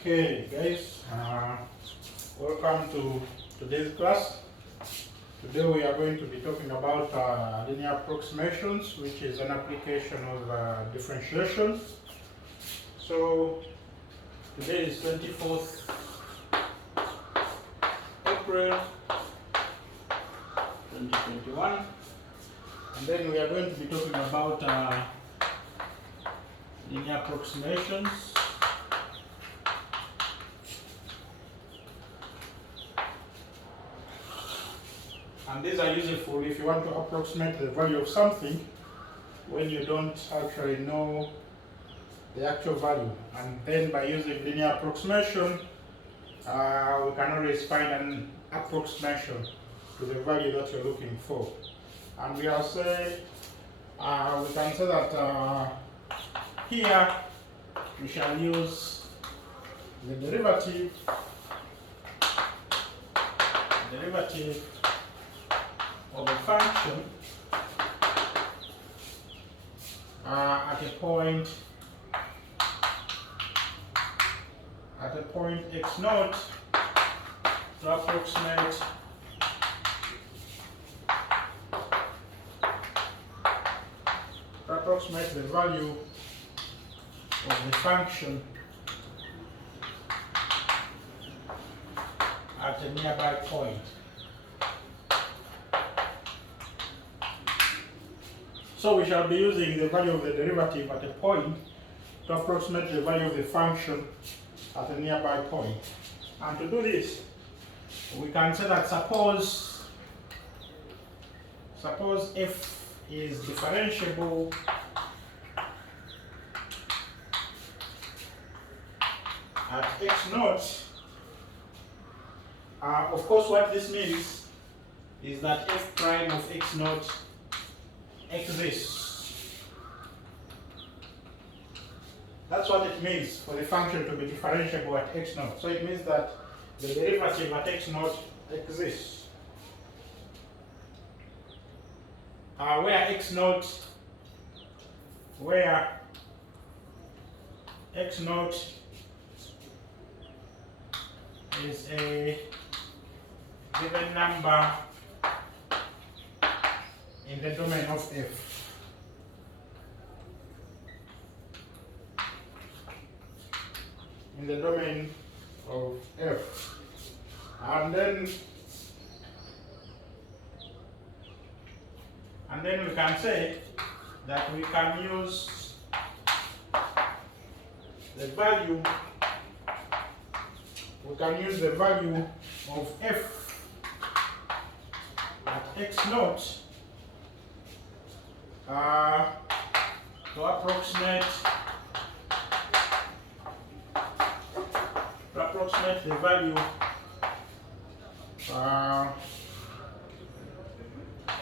Okay, guys, welcome to today's class. Today we are going to be talking about linear approximations, which is an application of differentiation. So today is 24th April 2021, and then we are going to be talking about linear approximations. And these are useful if you want to approximate the value of something when you don't actually know the actual value. And then by using linear approximation, we can always find an approximation to the value that you're looking for. And we can say that here we shall use the derivative of a function at a point x naught to approximate the value of the function at a nearby point. So we shall be using the value of the derivative at a point to approximate the value of the function at a nearby point. And to do this, we can say that suppose f is differentiable at x naught. Of course, what this means is that f prime of x naught exists. That's what it means for the function to be differentiable at x naught. So it means that the derivative at x naught exists. Where x naught is a given number in the domain of f. In the domain of f. And then we can say that we can use the value of f at x naught to approximate the value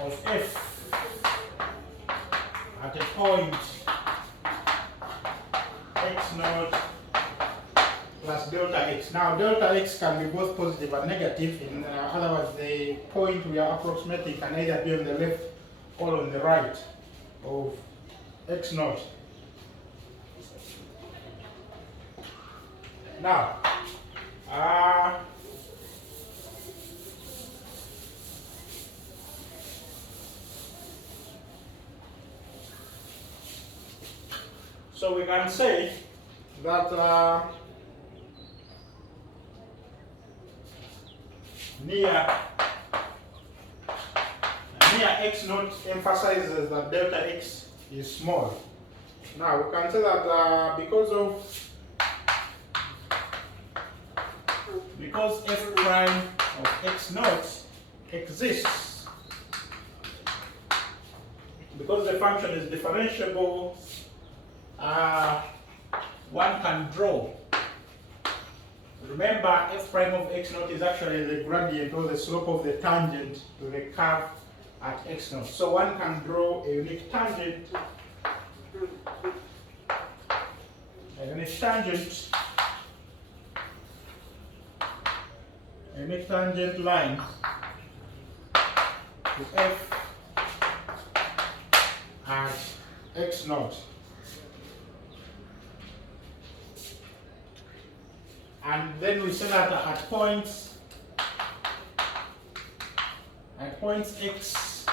of f at a point x naught plus delta x. Now delta x can be both positive and negative. In other words, the point we are approximating can either be on the left or on the right of x naught. Now, so we can say that near x naught emphasizes that delta x is small. Now we can say that because f prime of x naught exists, because the function is differentiable, one can draw. Remember, f prime of x naught is actually the gradient or the slope of the tangent to the curve at x naught. So one can draw a unique tangent line to f at x naught. And then we say that at points x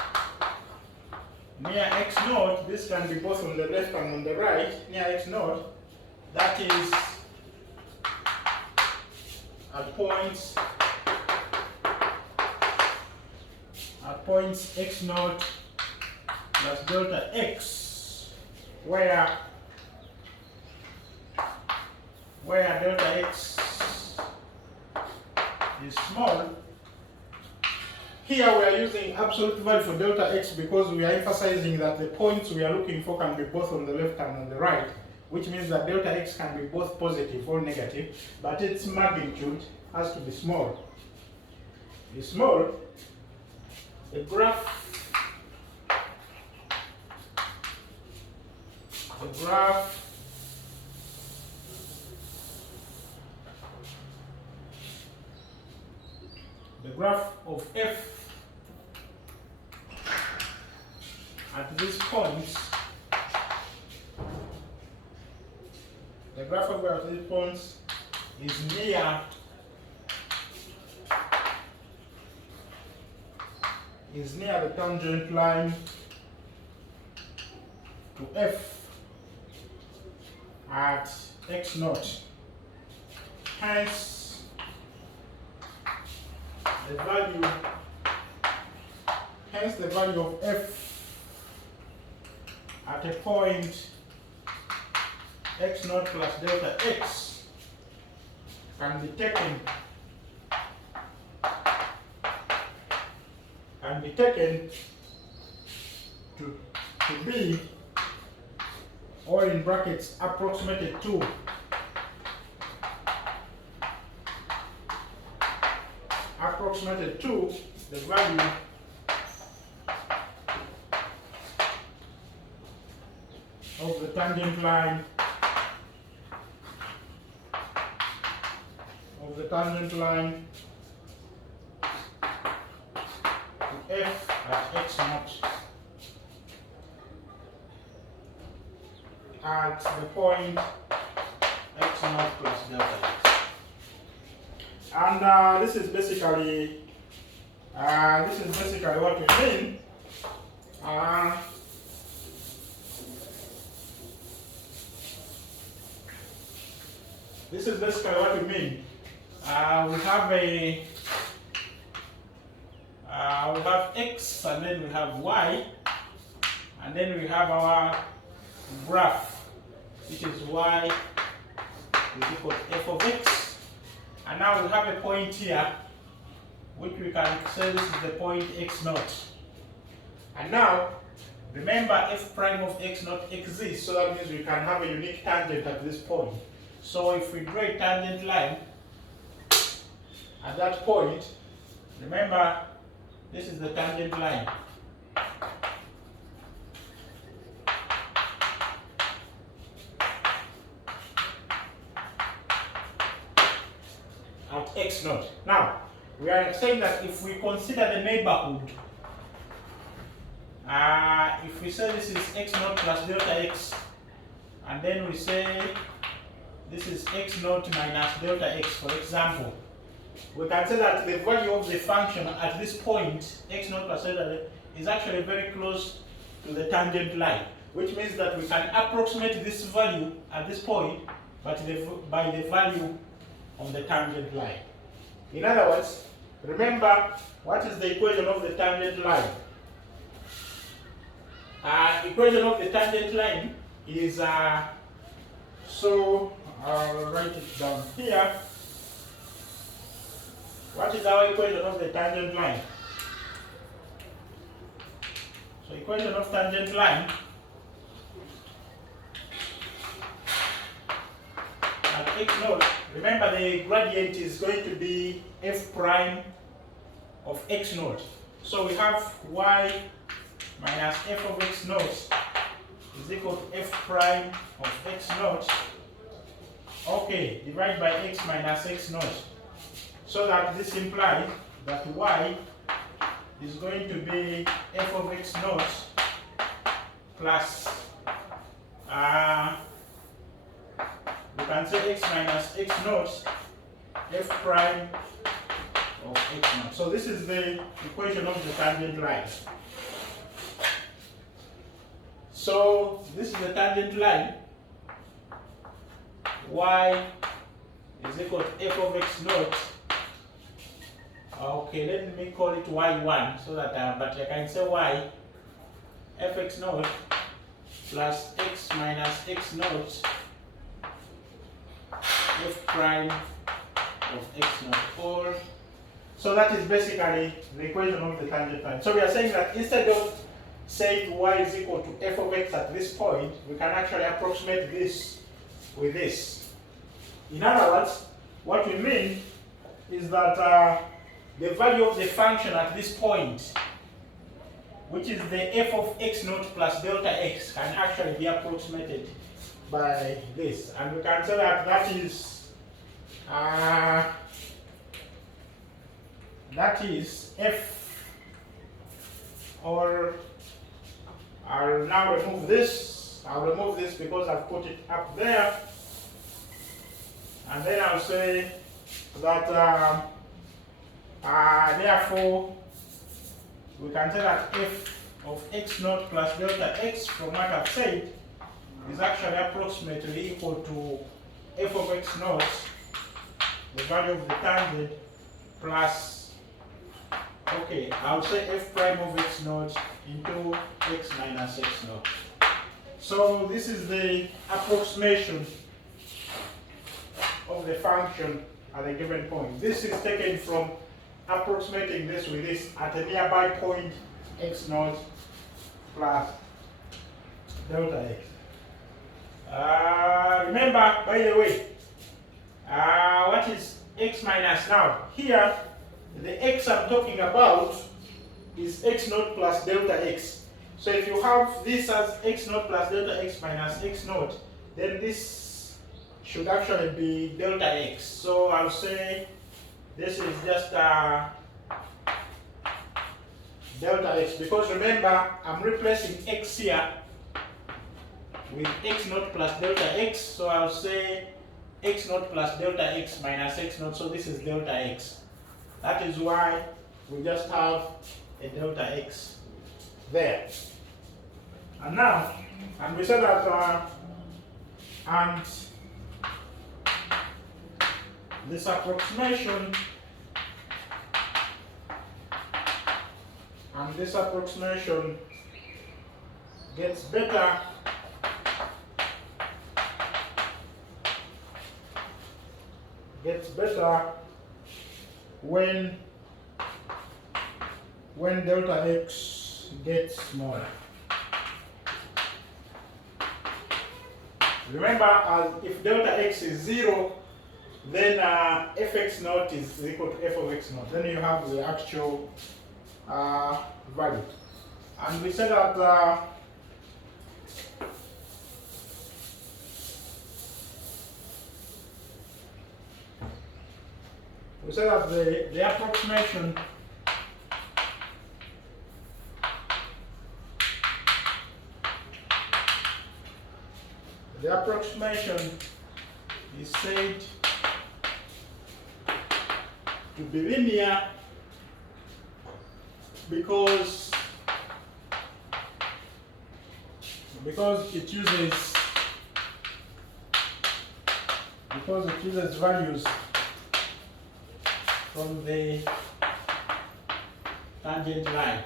near x naught, this can be both on the left and on the right, near x naught, that is at points x naught plus delta x, where delta x is small. Here we are using absolute value for delta x because we are emphasizing that the points we are looking for can be both on the left and on the right, which means that delta x can be both positive or negative, but its magnitude has to be small. Is small, the graph of f at these points, the graph of at these points is near the tangent line to f at x naught. Hence, the value of f at a point x naught plus delta x can be taken to be, or in brackets, approximated to the value of the tangent line to f at x naught at the point x naught plus delta x. And this is basically what we mean. This is basically what we mean. We have x, and then we have y, and then we have our graph, which is y is equal to f of x. And now we have a point here, which we can say this is the point x naught. And now, remember f prime of x naught exists, so that means we can have a unique tangent at this point. So if we draw a tangent line at that point, remember this is the tangent line. At x naught. Now, we are saying that if we consider the neighborhood, if we say this is x naught plus delta x, and then we say this is x naught minus delta x, for example, we can say that the value of the function at this point, x naught plus delta x, is actually very close to the tangent line, which means that we can approximate this value at this point, but by the value on the tangent line. In other words, remember what is the equation of the tangent line? Equation of the tangent line is so I'll write it down here. What is our equation of the tangent line? So equation of tangent line at x naught, remember the gradient is going to be f prime of x naught. So we have y minus f of x naught is equal to f prime of x naught. Okay, divide by x minus x naught. So that this implies that y is going to be f of x naught plus, we can say x minus x naught f prime of x naught. So this is the equation of the tangent line. So this is the tangent line. Y is equal to f of x naught. Okay, let me call it y1 so that, but I can say y fx naught plus x minus x naught f prime of x naught, or so that is basically the equation of the tangent line. So we are saying that instead of saying y is equal to f of x at this point, we can actually approximate this with this. In other words, what we mean is that the value of the function at this point, which is the f of x naught plus delta x, can actually be approximated by this. And we can say that that is f, or I'll now remove this. I'll remove this because I've put it up there. And then I'll say that therefore we can say that f of x naught plus delta x, from what I've said, is actually approximately equal to f of x naught, the value of the tangent, plus, okay, I'll say f prime of x naught into x minus x naught. So this is the approximation of the function at a given point. This is taken from approximating this with this at a nearby point x naught plus delta x. Remember, by the way, what is x minus now? Here, the x I'm talking about is x naught plus delta x. So if you have this as x naught plus delta x minus x naught, then this should actually be delta x. So I'll say this is just delta x, because remember, I'm replacing x here with x naught plus delta x. So I'll say x naught plus delta x minus x naught. So this is delta x. That is why we just have a delta x there. And now, and we said that, and this approximation, gets better when delta x gets smaller. Remember, if delta x is 0, then fx naught is equal to f of x naught. Then you have the actual value. And we said that the approximation is said to be linear because it uses values from the tangent line.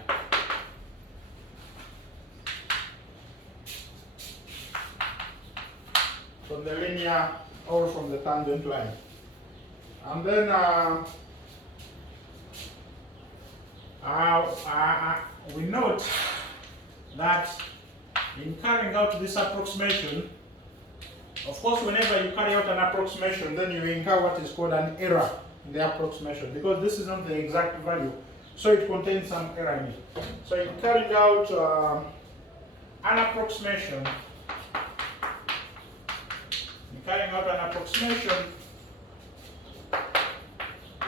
From the linear or from the tangent line. And then we note that in carrying out this approximation, of course, whenever you carry out an approximation, then you incur what is called an error in the approximation, because this is not the exact value, so it contains some error in it. So in carrying out an approximation,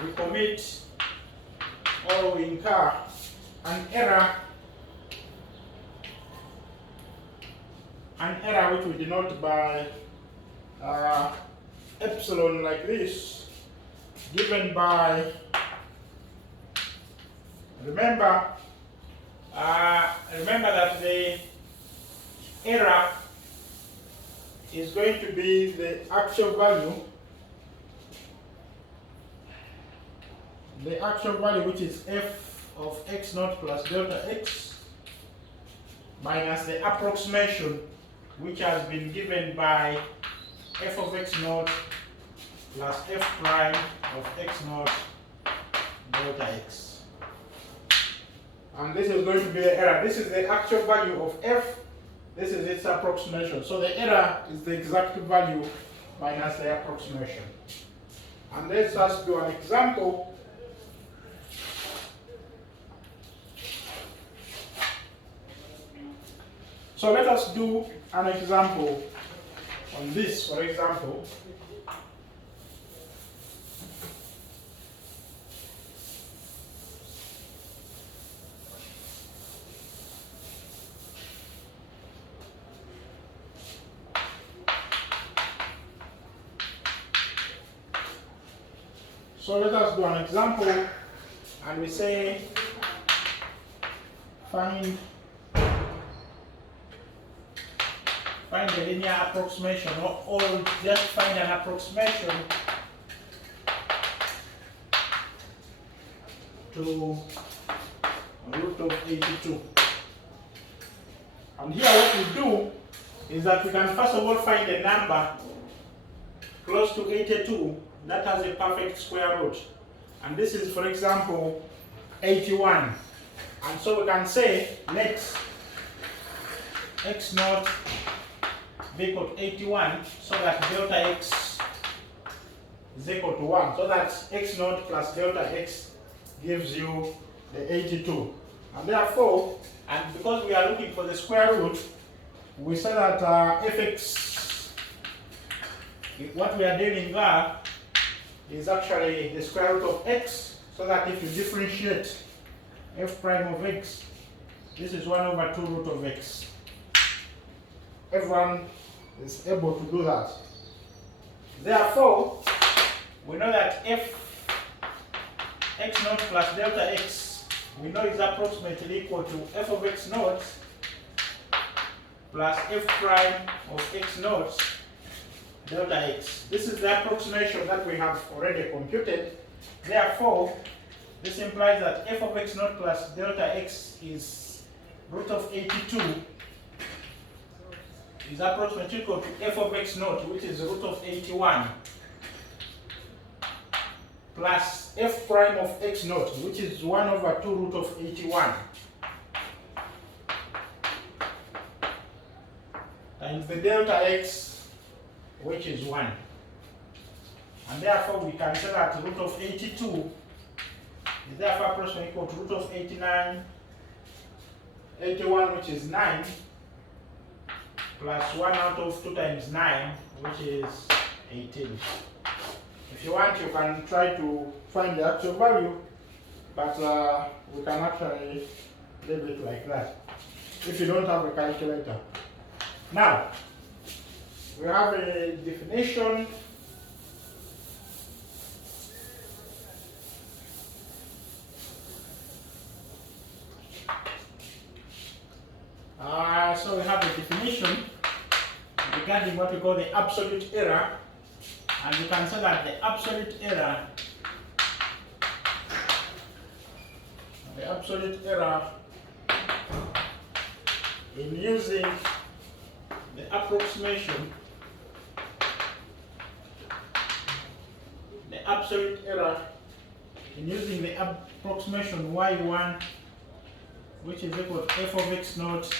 we commit or we incur an error which we denote by epsilon like this. given by, remember that the error is going to be the actual value, which is f of x naught plus delta x minus the approximation, which has been given by f of x naught plus f prime of x naught delta x. And this is going to be the error. This is the actual value of f. This is its approximation. So the error is the exact value minus the approximation. And let's just do an example. So let us do an example on this, for example. So let us do an example, and we say find the linear approximation, or just find an approximation to root of 82. And here what we do is that we can first of all find a number close to 82 that has a perfect square root. And this is, for example, 81. And so we can say let x naught be equal to 81, so that delta x is equal to 1. So that x naught plus delta x gives you the 82. And therefore, and because we are looking for the square root, we say that fx, what we are dealing there, is actually the square root of x, so that if you differentiate f prime of x, this is 1 over 2 root of x. Everyone is able to do that. Therefore, we know that f x naught plus delta x, we know is approximately equal to f of x naught plus f prime of x naught delta x. This is the approximation that we have already computed. Therefore, this implies that f of x naught plus delta x is root of 82 is approximately equal to f of x naught, which is root of 81, plus f prime of x naught, which is 1 over 2 root of 81, times the delta x, which is 1. And therefore we can say that root of 82 is therefore approximately equal to root of 89, 81, which is 9, plus 1 out of 2 times 9, which is 18. If you want, you can try to find the actual value, but we can actually leave it like that if you don't have a calculator. Now, we have a definition. So we have a definition regarding what we call the absolute error, and we can say that the absolute error in using the approximation, y1, which is equal to f of x naught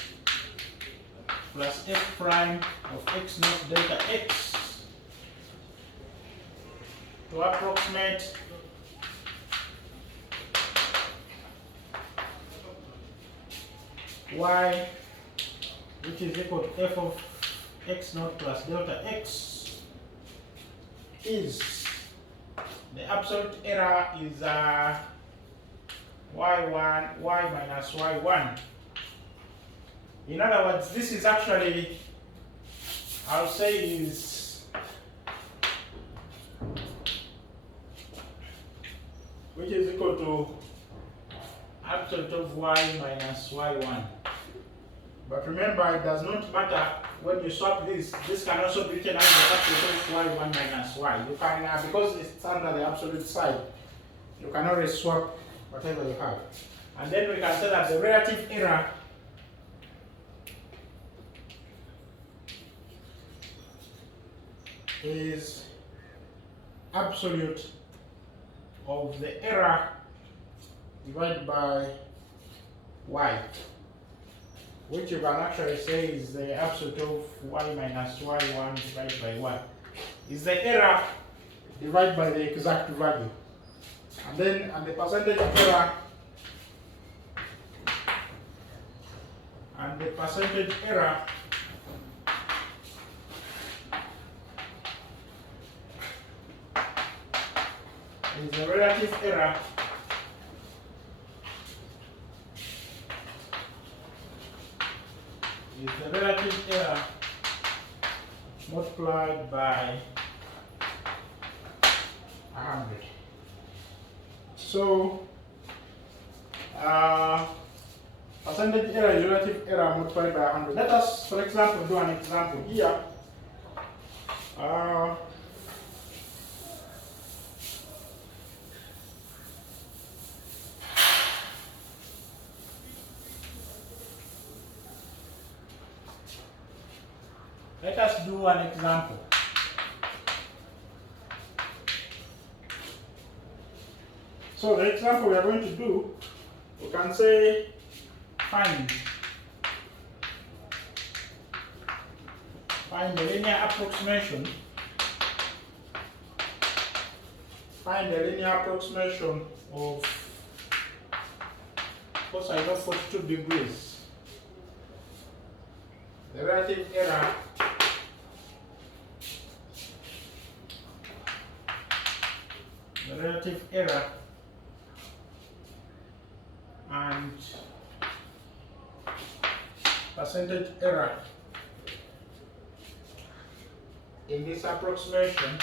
plus f prime of x naught delta x, to approximate y, which is equal to f of x naught plus delta x, is the absolute error is y1, y minus y1. In other words, this is actually, I'll say, is which is equal to absolute of y minus y1. But remember, it does not matter when you swap this. This can also be written as the absolute of y1 minus y. You can, because it's under the absolute side, you can always swap whatever you have. And then we can say that the relative error is absolute of the error divided by y, which you can actually say is the absolute of y minus y1 divided by y. Is the error divided by the exact value. And then the percentage error is the relative error multiplied by 100. So percentage error is relative error multiplied by 100. Let us, for example, do an example here. Let us do an example. So the example we are going to do, we can say find the linear approximation. Find the linear approximation of cosine of 42 degrees. The relative error and percentage error in this approximation.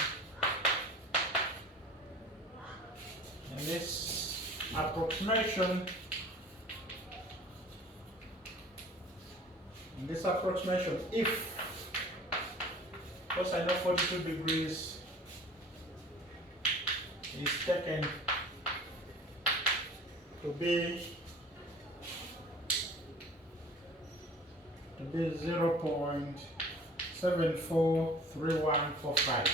If cosine of 42 degrees is taken to be 0.743145.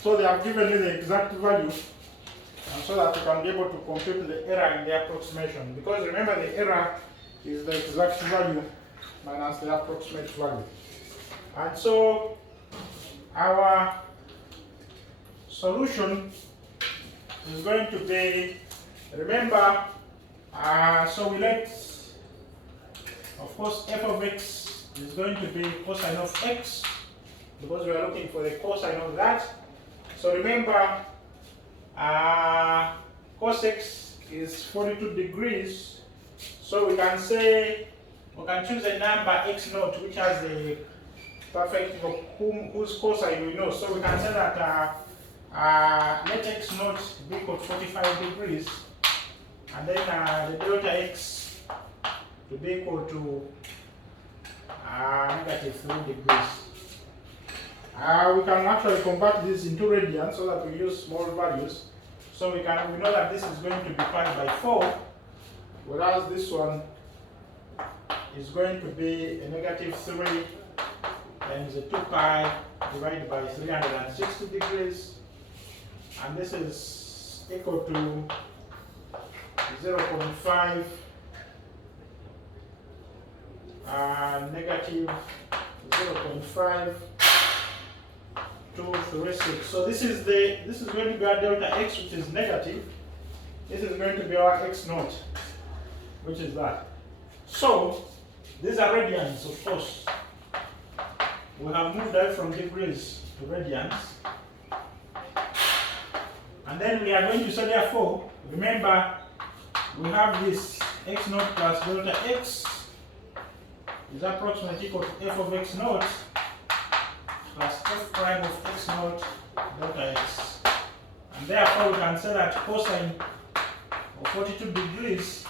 So they have given you the exact value, and so that you can be able to compute the error in the approximation. Because remember, the error is the exact value minus the approximate value. And so our solution is going to be, remember, so we let, of course, f of x is going to be cosine of x, because we are looking for the cosine of that. So remember, cos x is 42 degrees, so we can say, we can choose a number x naught which has the perfect whose cosine we know. So we can say that let x naught be equal to 45 degrees, and then the delta x to be equal to negative 3 degrees. We can actually convert this into radians so that we use small values. So we know that this is going to be pi by 4, whereas this one is going to be a negative 3 times the 2 pi divided by 360 degrees, and this is equal to 0.5 negative 0.5236. So this is going to be our delta x, which is negative. This is going to be our x naught, which is that. So these are radians, of course. We have moved out from degrees to radians. And then we are going to say, therefore, remember, we have this x naught plus delta x is approximately equal to f of x naught plus f prime of x naught delta x. And therefore we can say that cosine of 42 degrees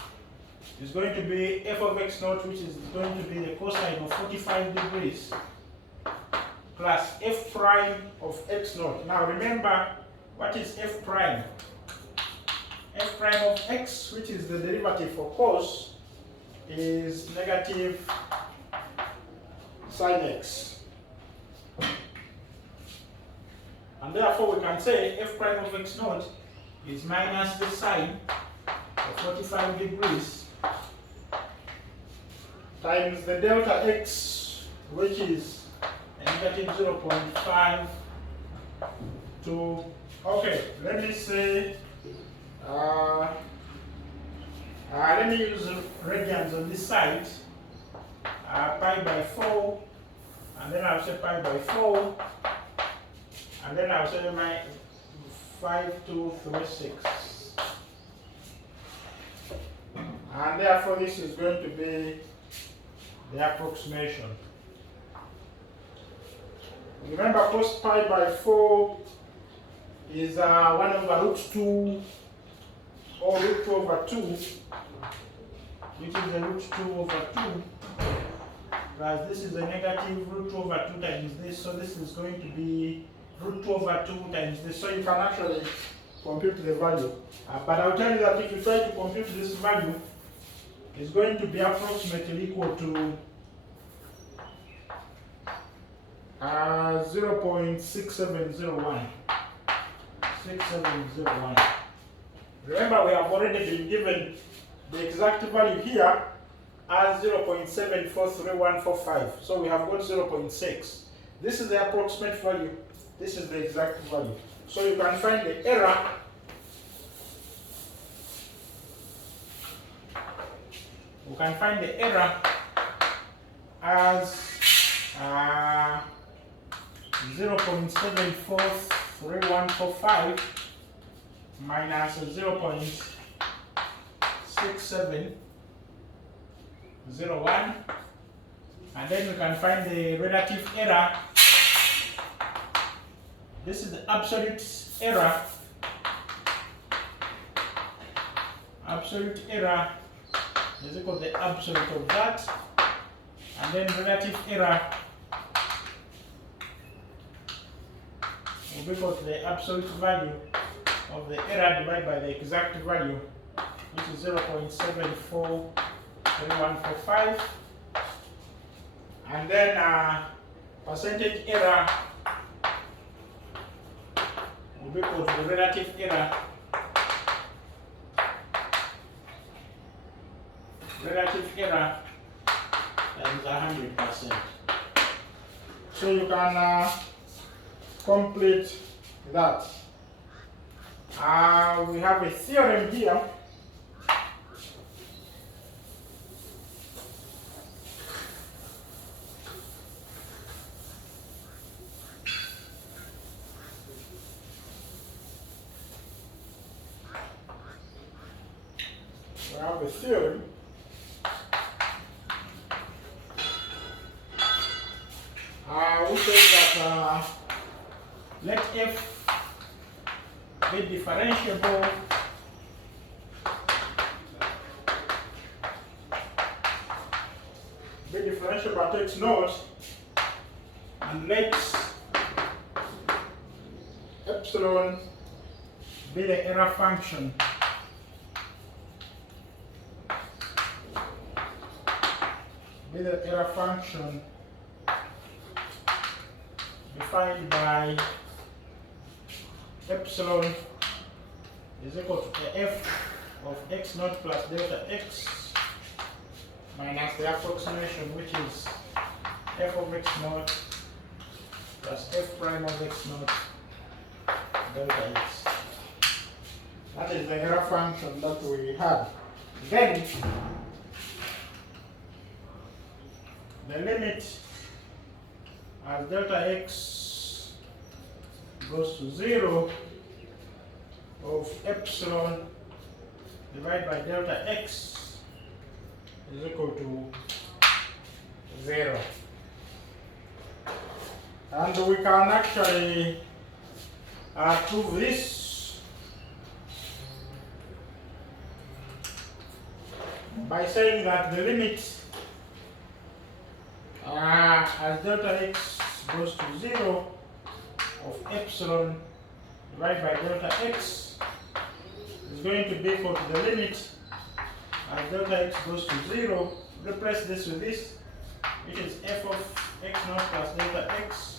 is going to be f of x naught, which is going to be the cosine of 45 degrees, plus f prime of x naught. Now remember, what is f prime? F prime of x, which is the derivative for cos, is negative sine x. And therefore we can say f prime of x naught is minus the sine of 45 degrees times the delta x, which is negative 0.5 to, okay, let me say, let me use radians on this side, pi by 4, and then I'll say pi by 4, and then I'll say my 5236. And therefore this is going to be the approximation. Remember, cos pi by 4 is 1 over root 2 or root 2 over 2, which is the root 2 over 2, plus this is a negative root 2 over 2 times this, so this is going to be root 2 over 2 times this, so you can actually compute the value. But I'll tell you that if you try to compute this value, it's going to be approximately equal to 0.6701. 6701. Remember, we have already been given the exact value here as 0.743145. So we have got 0.6. This is the approximate value. This is the exact value. So you can find the error as 0.743145 minus 0.6701, and then we can find the relative error. This is the absolute error. Absolute error is equal to the absolute of that, and then relative error will be equal to the absolute value of the error divided by the exact value, which is 0.743145, and then percentage error will be equal to the relative error. Relative error times 100%. So you can complete that. We have a theorem here. Who says that let f be differentiable at x naught, and let epsilon be the error function. Be the error function defined by epsilon is equal to f of x naught plus delta x minus the approximation, which is f of x naught plus f prime of x naught delta x. That is the error function that we had. Then the limit as delta x goes to 0 of epsilon divided by delta x is equal to 0. And we can actually prove this by saying that the limit as delta x goes to 0 of epsilon divided by delta x is going to be equal to the limit as delta x goes to 0. Replace this with this, which is f of x naught plus delta x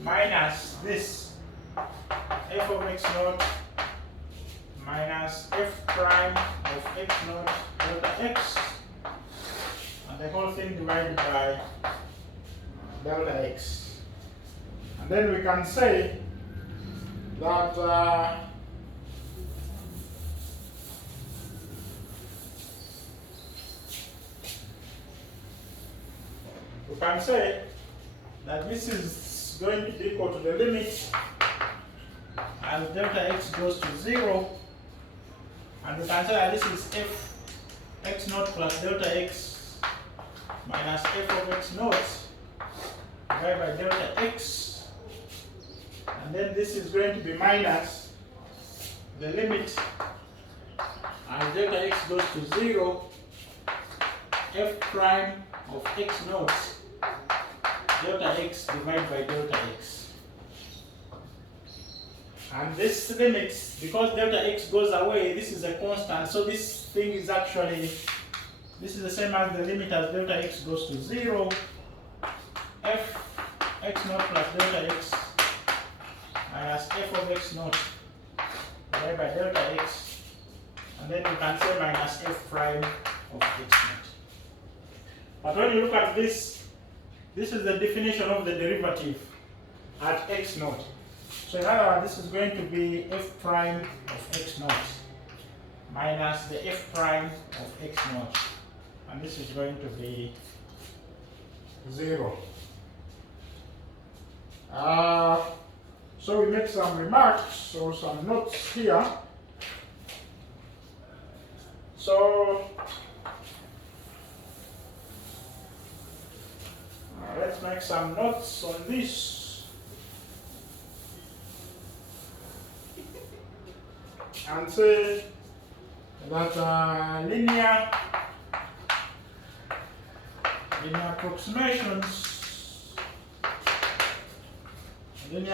minus this f of x naught minus f prime of x naught delta x, and the whole thing divided by delta x. And then we can say that this is going to be equal to the limit as delta x goes to 0, and we can say that this is f x naught plus delta x minus f of x naught divided by delta x, and then this is going to be minus the limit as delta x goes to 0 f prime of x naught delta x divided by delta x. And this limit, because delta x goes away, this is a constant, so this thing is actually, this is the same as the limit as delta x goes to 0 f x naught plus delta x minus f of x naught divided by delta x, and then you can say minus f prime of x naught. But when you look at this, this is the definition of the derivative at x naught. So in other words, this is going to be f prime of x naught minus the f prime of x naught, and this is going to be 0. So we make some remarks or some notes here. So let's make some notes on this and say that linear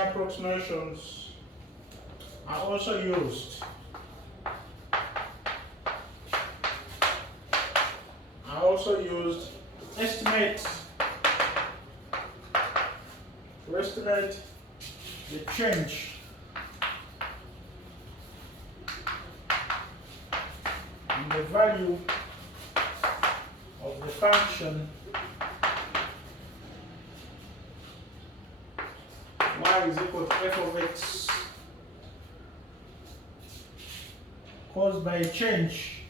approximations are also used to estimate the change in the value of the function y is equal to f of x caused by a change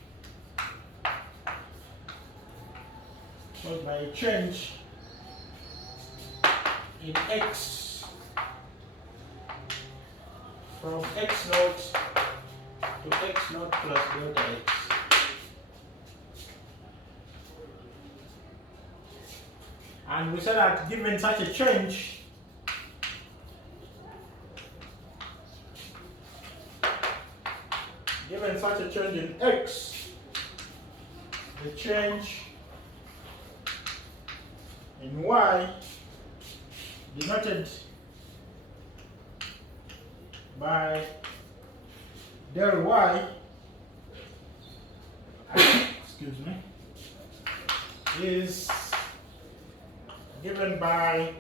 in x from x naught to x naught plus delta x. And we said that given such a change, in x, the change in y denoted by del y excuse me, is given by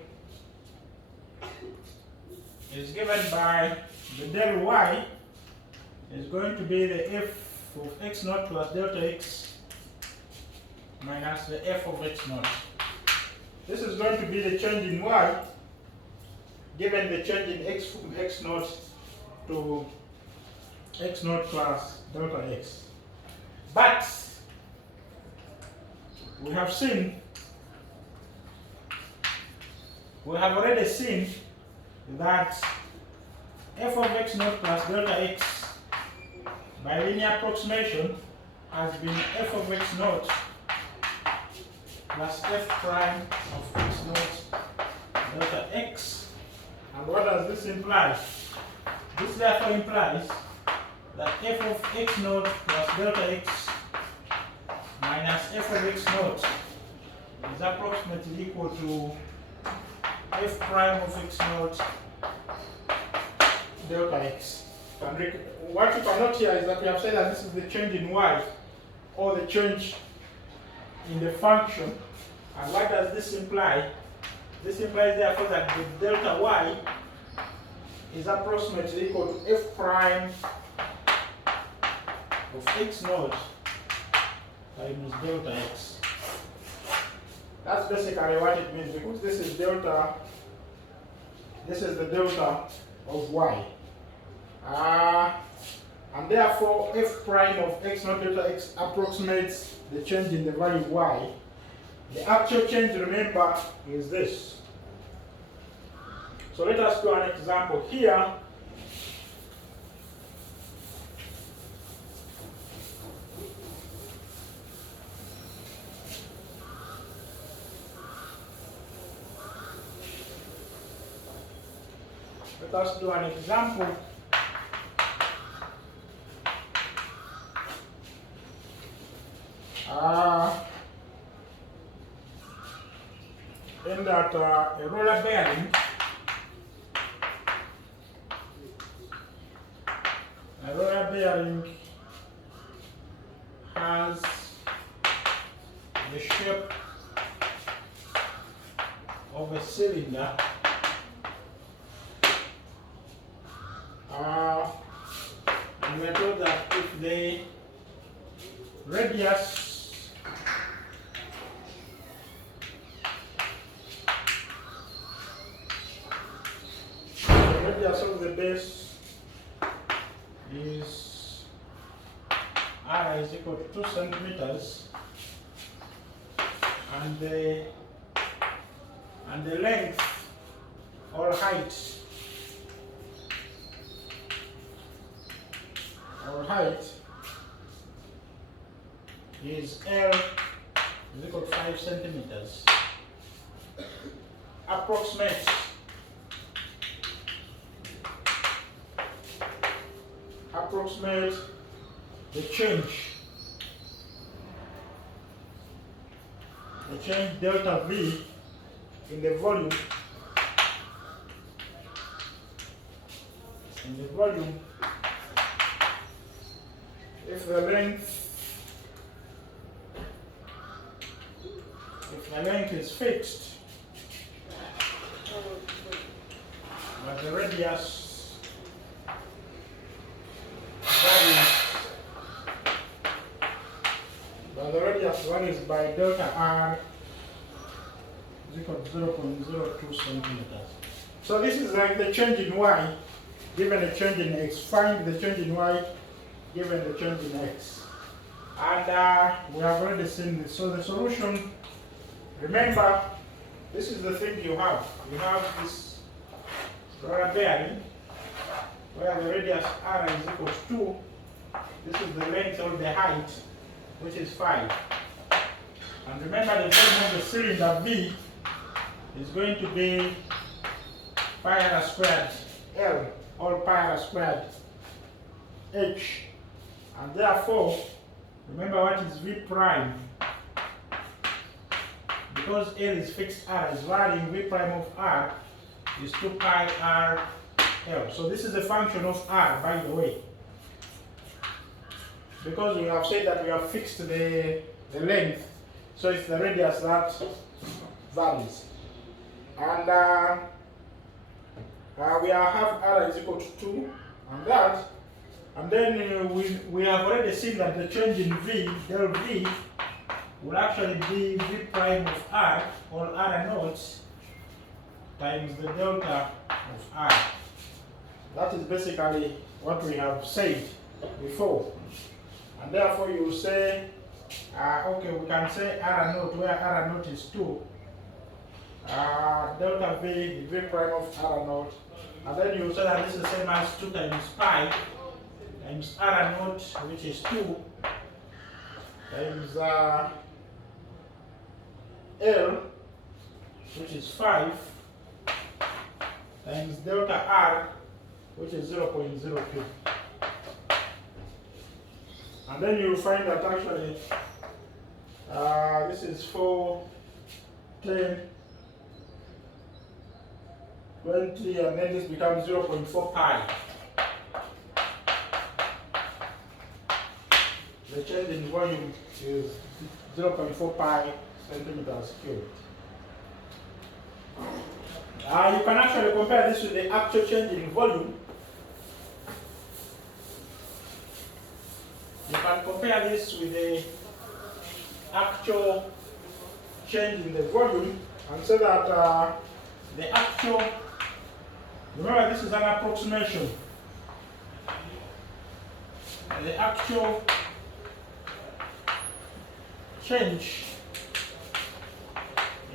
the del y is going to be the f of x naught plus delta x minus the f of x naught. This is going to be the change in y given the change in x from x naught to x naught plus delta x. But we have already seen that f of x naught plus delta x by linear approximation has been f of x naught plus f prime of x naught delta x. And what does this imply? This therefore implies that f of x naught plus delta x minus f of x naught is approximately equal to f prime of x naught delta x. What you can note here is that we have said that this is the change in y, or the change in the function. And what does this imply? This implies therefore that the delta y is approximately equal to f prime of x naught times delta x. That's basically what it means, because this is delta, this is the delta of y. And therefore f prime of x naught delta x approximates the change in the value y. The actual change, remember, is this. So let us do an example here. Let us do an example. In that a roller bearing has the shape of a cylinder, and we are told that if the radius of the base is r is equal to 2 centimeters, and the length or height is L is equal to 5 centimeters. Approximate the change delta V in the volume if the length is fixed, but the radius varies by delta r is equal to 0.02 centimeters. So this is like the change in y given a change in x. Find the change in y given the change in x. And we have already seen this. So the solution, remember, this is the thing you have. You have this roller bearing where the radius r is equal to 2. This is the length or the height, which is 5. And remember, the volume of the cylinder V is going to be pi r squared L, or pi r squared H. And therefore, remember what is V prime. Because L is fixed, R is varying, V prime of R is 2 pi r L. So this is a function of R, by the way. Because we have said that we have fixed the length, so it's the radius that varies. And we have r is equal to 2, and then we have already seen that the change in V, del V, will actually be V prime of R, or R naught, times the delta of R. That is basically what we have said before. And therefore you will say, okay, we can say R naught, where R naught is 2. Delta V, V prime of R naught. And then you will say that this is the same as 2 times pi times R naught, which is 2, times L, which is 5, times delta R, which is 0.02. And then you will find that actually This is 4, 10, 20, and then this becomes 0.4 pi. The change in volume is 0.4 pi centimeters cubed. You can actually compare this with the actual change in volume. You can compare this with the actual change in the volume and say that the actual, remember this is an approximation, the actual change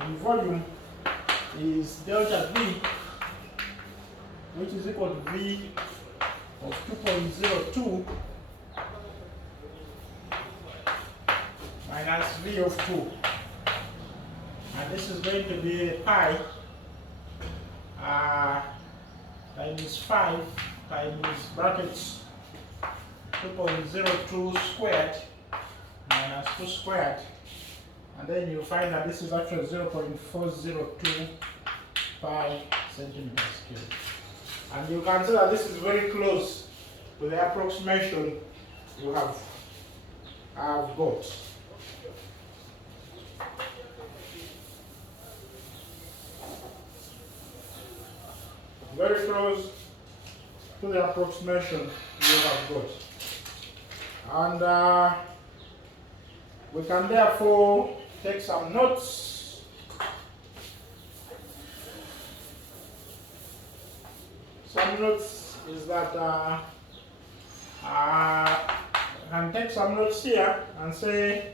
in volume is delta V, which is equal to V of 2.02 minus V of 2. And this is going to be pi times 5 times brackets 2.02 squared minus 2 squared, and then you find that this is actually 0.402 pi centimeters cubed. And you can see that this is very close to the approximation you have got. Very close to the approximation you have got. And we can therefore take some notes. Some notes is that I can take some notes here and say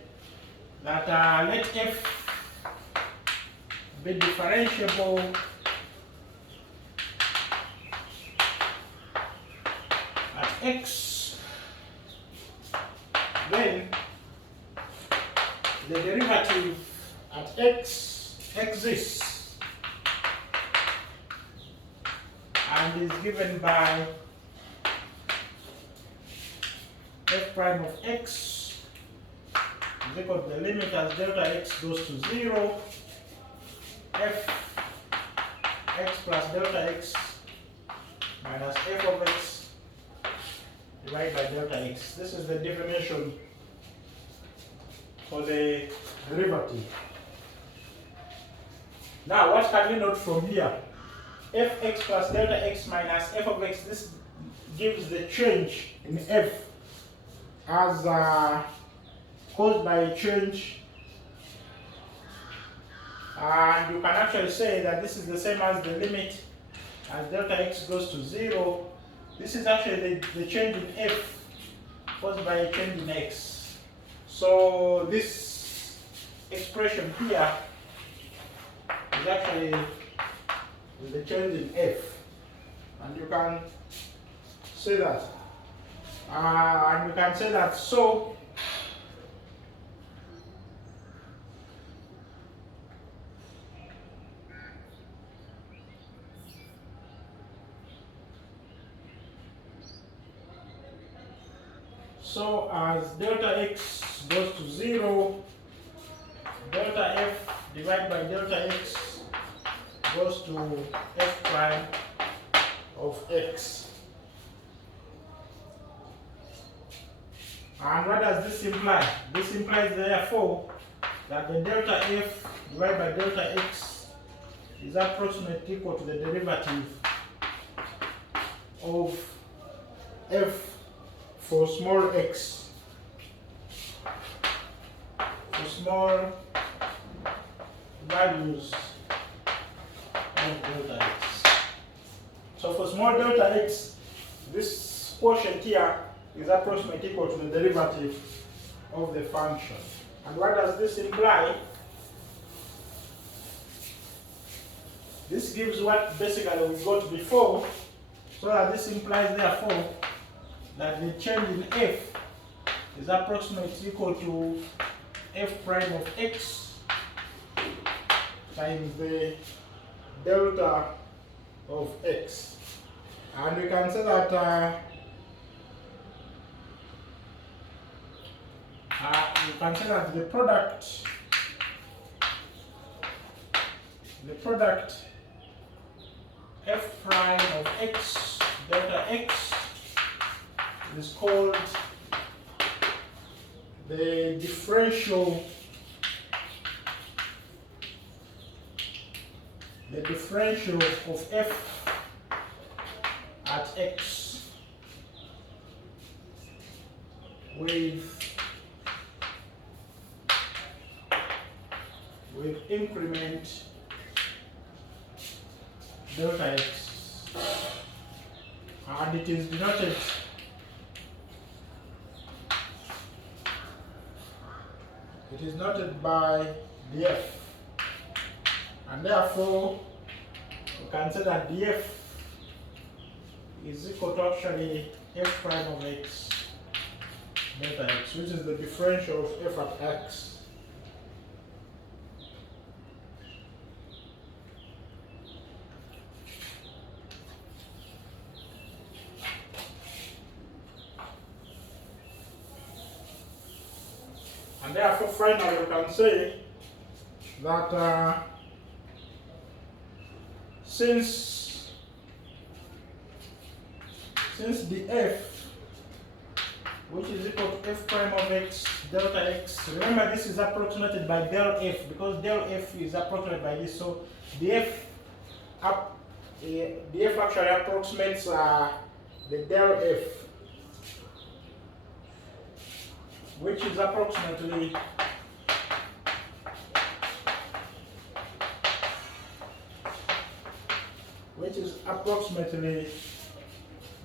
that let f be differentiable at x, then the derivative at x exists and is given by f prime of x is equal to the limit as delta x goes to 0, f x plus delta x minus f of x divided by delta x. This is the definition for the derivative. Now, what can we note from here? Fx plus delta x minus f of x, this gives the change in f as caused by a change. And you can actually say that this is the same as the limit as delta x goes to 0. This is actually the change in f caused by a change in x. So this expression here is actually the change in f, and you can say that. And you can say that so as delta x goes to 0, delta f divided by delta x goes to f prime of x. And what does this imply? This implies therefore that the delta f divided by delta x is approximately equal to the derivative of f for small x, for small values of delta x. So for small delta x, this quotient here is approximately equal to the derivative of the function. And what does this imply? This gives what basically we got before, so that this implies therefore that the change in f is approximately equal to f prime of x times the delta of x. And we can say that you can say that the product f prime of x delta x is called the differential of f at x with increment delta x, and it is denoted by df, and therefore we can say that df is equal to actually f prime of x delta x, which is the differential of f at x. And therefore, finally, we can say that since the f, which is equal to f prime of x delta x, remember this is approximated by del f, because del f is approximated by this, so the f actually approximates the del f, which is approximately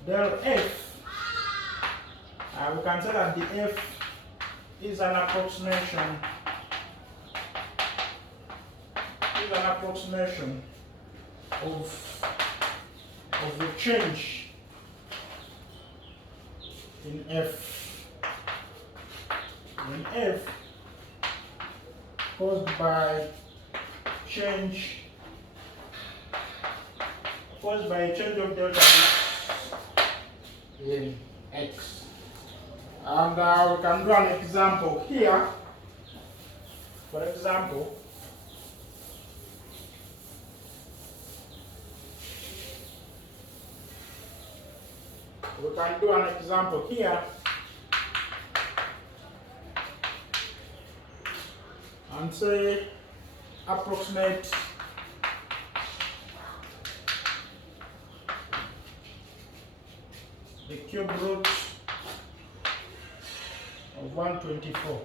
del f. We can say that the f is an approximation of the change in f. When f caused by a change of delta x in x. And we can do an example here. For example, and say approximate the cube root of 124.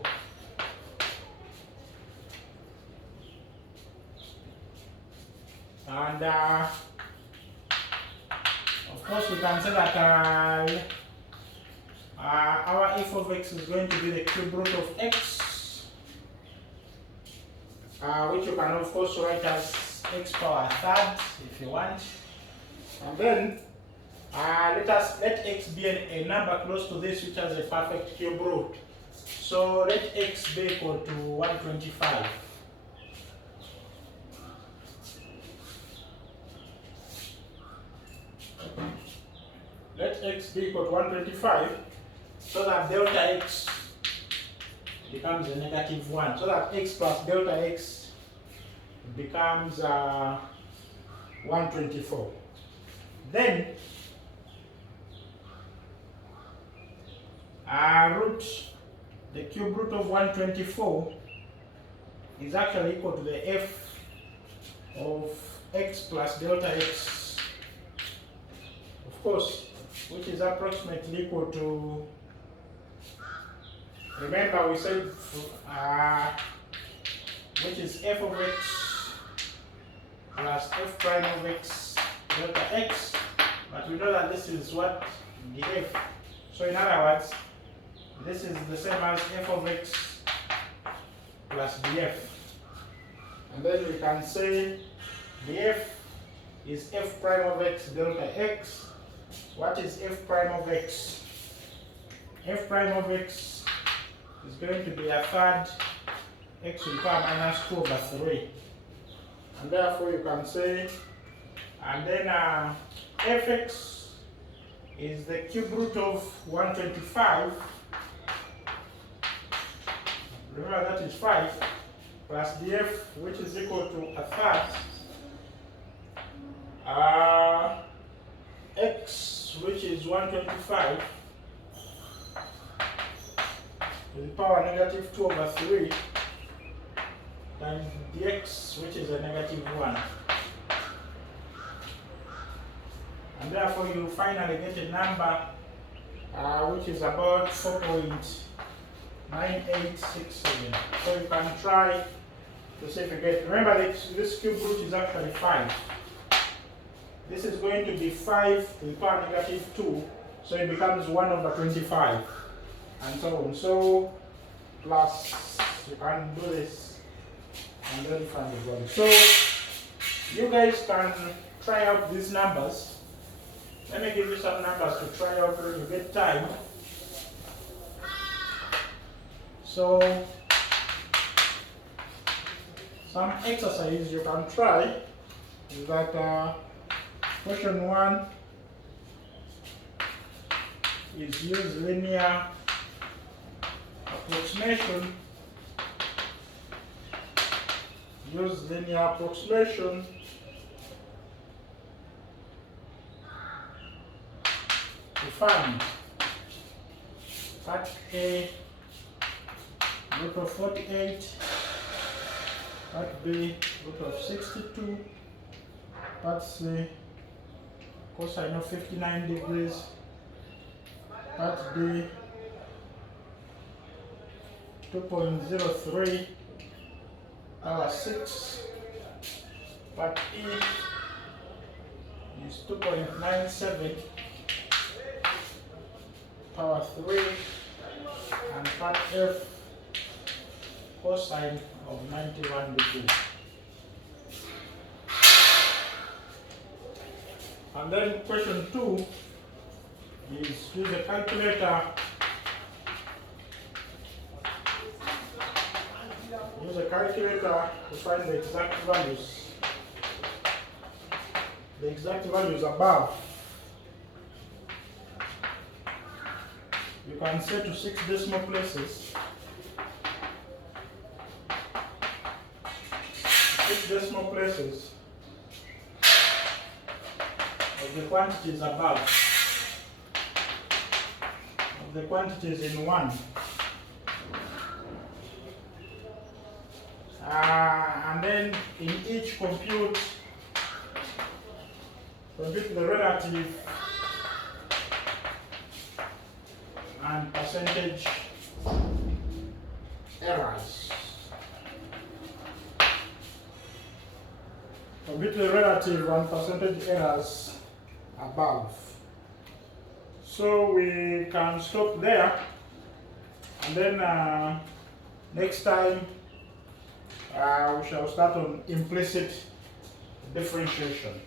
And of course we can say that our f of x is going to be the cube root of x, which you can of course write as x power third if you want. And then let x be a number close to this which has a perfect cube root. So let x be equal to 125. Let x be equal to 125 so that delta x becomes a negative 1. So that x plus delta x becomes 124. Then the cube root of 124 is actually equal to the f of x plus delta x, of course, which is approximately equal to, remember we said which is f of x plus f prime of x delta x, but we know that this is what the f. So in other words, this is the same as f of x plus df. And then we can say df is f prime of x delta x. What is f prime of x? F prime of x is going to be a third x to the power minus 2 over 3. And therefore you can say, and then fx is the cube root of 125 Remember that is 5 plus df, which is equal to a third, x, which is 125, to the power negative 2 over 3, times dx, which is a negative 1. And therefore you finally get a number which is about 4.9867. So you can try to see if you get. Remember that this cube root is actually 5. This is going to be 5 to the power negative 2, so it becomes 1 over 25, and so on. So plus, you can do this and then find the value. So you guys can try out these numbers. Let me give you some numbers to try out when you get time. So some exercise you can try is that question 1 is use linear approximation. Use linear approximation to find part A root of 48, part B root of 62, part C cosine of 59 degrees, part D 2.03 power 6, part E is 2.97 power 3, and part F cosine of 91 degrees. And then question 2 is use a calculator. Use a calculator to find the exact values. The exact values above. You can set to 6 decimal places. 6 decimal places of the quantities above, of the quantities in 1. And then in each compute the relative and percentage errors. Compute the relative and percentage errors above. So we can stop there, and then next time we shall start on implicit differentiation.